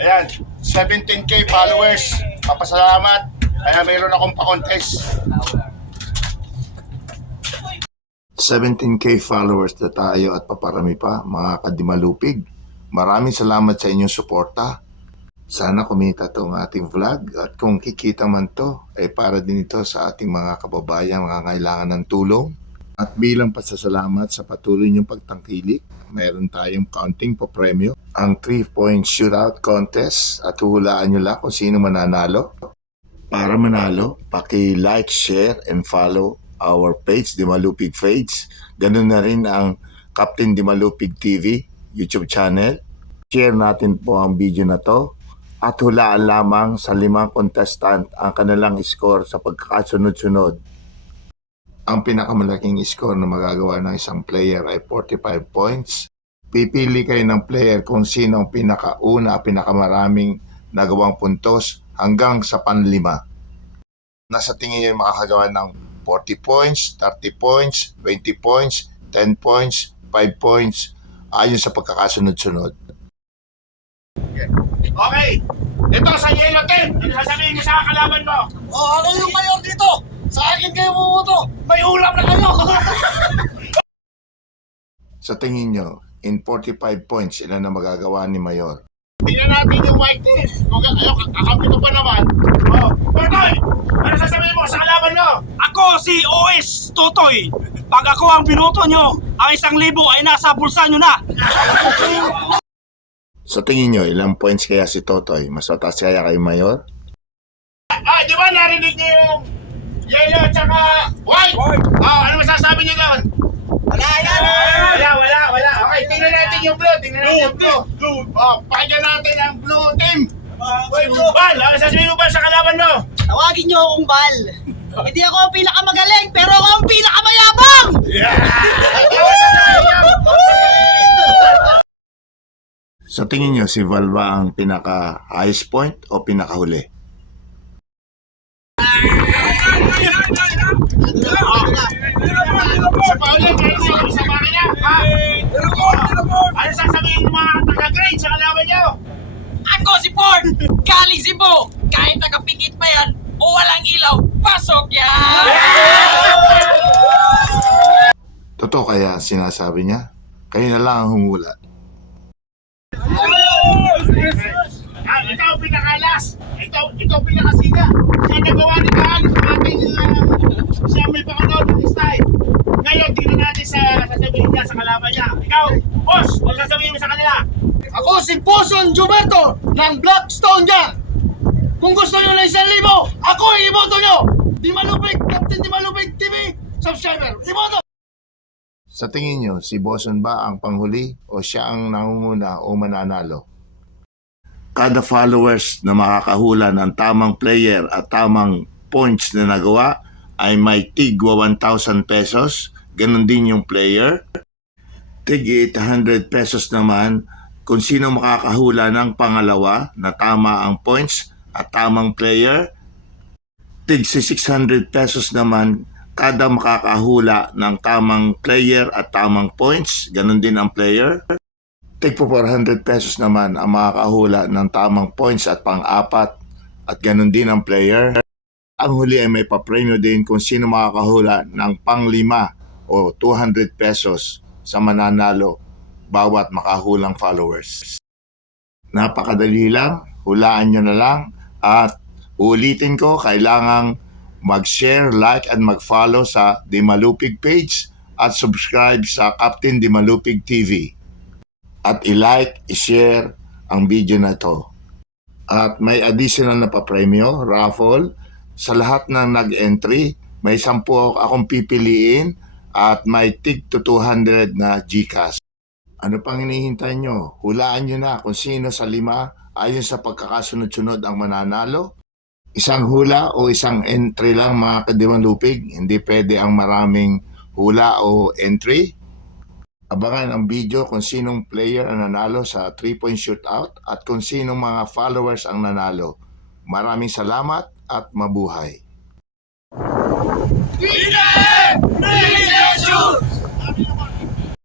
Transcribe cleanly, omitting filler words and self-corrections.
Ayan, 17K followers. Papasalamat. Kaya mayroon akong pa-contest. 17K followers na tayo at paparami pa, mga kadimalupig. Maraming salamat sa inyong suporta. Sana kumita itong ating vlog at kung kikita man to, ay para din ito sa ating mga kababayan mga kailangan ng tulong. At bilang pasasalamat sa patuloy niyong pagtangkilik, meron tayong counting po premyo, ang 3-point shootout contest at huhulaan niyo lang kung sino mananalo. Para manalo, paki-like, share, and follow our page, Dimalupig Page. Ganun na rin ang Captain Dimalupig TV YouTube channel. Share natin po ang video na to at hulaan lamang sa 5 contestant ang kanilang score sa pagkakasunod-sunod. Ang pinakamalaking score na magagawa ng isang player ay 45 points. Pipili kayo ng player kung sino ang pinakauna, pinakamaraming nagawang puntos hanggang sa panlima. Nasa tingin nyo makakagawa ng 40 points, 30 points, 20 points, 10 points, 5 points, ayon sa pagkakasunod-sunod. Okay, ito sa yellow team, ano sasabihin niyo sa kalaban mo? Ano yung mayor dito? Sa akin kayo bumoto. May ulam na kayo. Sa tingin nyo, in 45 points, ilan na magagawa ni Mayor? Tingnan natin yung white team. Kung kakampi ko pa naman. Totoy! Ano sasabihin mo sa kalaban mo? Ako si OS Totoy. Pag ako ang binoto nyo, ang 1,000 ay nasa bulsa nyo na. Sa tingin nyo, ilang points kaya si Totoy? Mas mataas kaya kay Mayor? Di ba narinig niyo yung yellow at saka white? Ano masasabi niyo doon? Wala yan. Wala. Okay, tingnan natin yung blue. Pakinggan natin ang blue team. Bal, ano sasabihin mo ba sa kalaban mo? Tawagin niyo akong Bal. Hindi ako ang pinakamagaling, pero ako ang pinakamayabang! Sa tingin nyo, si Val ba ang pinaka-highest point o pinakahuli? Sa paulit, sa makina. Ano sasabihin ng mga taga-grade sa kalaban niyo? Ako si Ford! Galing Cebu! Kahit nakapikit pa yan o walang ilaw, pasok yan! Totoo kaya sinasabi niya? Kayo na lang ang humulat. Ito ang pinakalas. Ito ang pinakasiga. Siya nagawa ni Kaan ng ating siya may pakanaw ng style. Ngayon, tingnan natin sa sasabihin niya sa kalaban niya. Ikaw, boss, ano sasabihin mo sa kanila? Ako si Boson Gilberto ng Blackstone Gang. Kung gusto nyo na 1,000, ako iboto nyo. Dimalupig, Captain Dimalupig TV, subscriber. Iboto! Sa tingin nyo, si Boson ba ang panghuli o siya ang nangunguna o mananalo? Kada followers na makakahula ng tamang player at tamang points na nagawa ay may tigwa 1,000 pesos. Ganon din yung player. Tig 800 pesos naman kung sino makakahula ng pangalawa na tama ang points at tamang player. Tig 600 pesos naman kada makakahula ng tamang player at tamang points. Ganon din ang player. Tig po 400 pesos naman ang makakahula ng tamang points at pang-apat at ganon din ang player. Ang huli ay may papremyo din kung sino makakahula ng pang-5 o 200 pesos sa mananalo bawat makahulang followers. Napakadali lang, hulaan nyo na lang at ulitin ko, kailangang mag-share, like at mag-follow sa Dimalupig page at subscribe sa Captain Dimalupig TV. At i-like, i-share ang video na to. At may additional na papremyo, raffle. Sa lahat ng nag-entry, may 10 akong pipiliin at may tig to 200 na GCash. Ano pang hinihintay nyo? Hulaan nyo na kung sino sa 5 ayon sa pagkakasunod-sunod ang mananalo. Isang hula o isang entry lang mga kadimalupig. Hindi pwede ang maraming hula o entry. Abangan ang video kung sinong player ang nanalo sa 3-point shootout at kung sinong mga followers ang nanalo. Maraming salamat at mabuhay. Shoot!